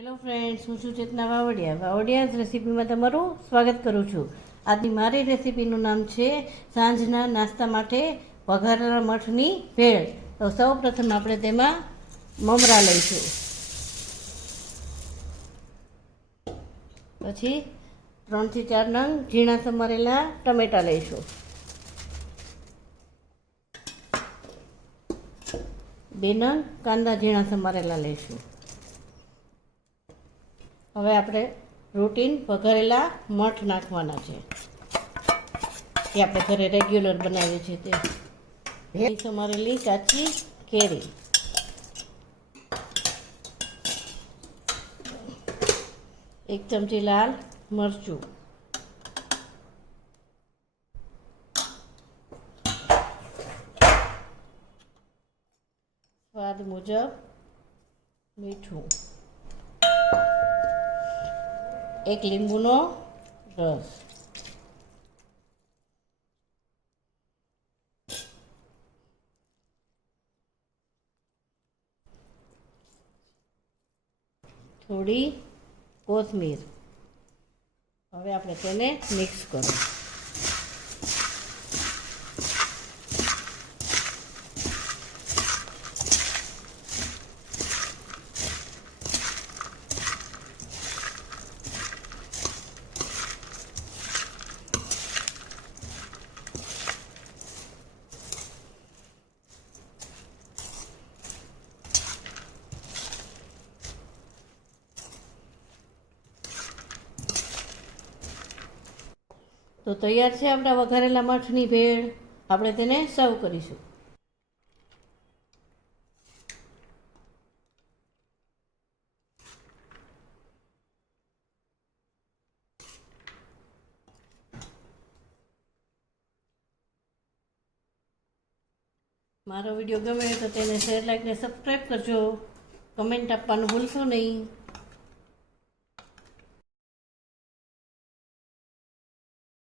Hello friends, હું છું ચેતના વાવડિયા રેસીપીમાં તમારું સ્વાગત કરું છું. આજની મારી રેસીપીનું નામ છે સાંજના નાસ્તા માટે વઘારેલા મઠની ભેળ. તો સૌ પ્રથમ આપણે તેમાં મમરા લઈશું, પછી 3 થી 4 નંગ ઝીણા સમારેલા ટમેટાં લઈશું, 2 નંગ કાંદા ઝીણા સમારેલા લઈશું. હવે આપણે રૂટીન વઘારેલા મઠ નાખવાના છે, એ આપણે ઘરે રેગ્યુલર બનાવીએ છીએ તે. ભેળ સમારેલી કાચી કેરી, 1 ચમચી લાલ મરચું, સ્વાદ મુજબ મીઠું, 1 લીંબુનો રસ, થોડી કોથમીર. હવે આપણે તેને મિક્સ કરીએ. તો તૈયાર છે આપણા વઘારેલા મઠની ભેળ. આપણે તેને સર્વ કરીશું. મારો વિડીયો ગમે તો તેને શેર, લાઈક ને સબસ્ક્રાઈબ કરજો. કમેન્ટ આપવાનું ભૂલશો નહીં.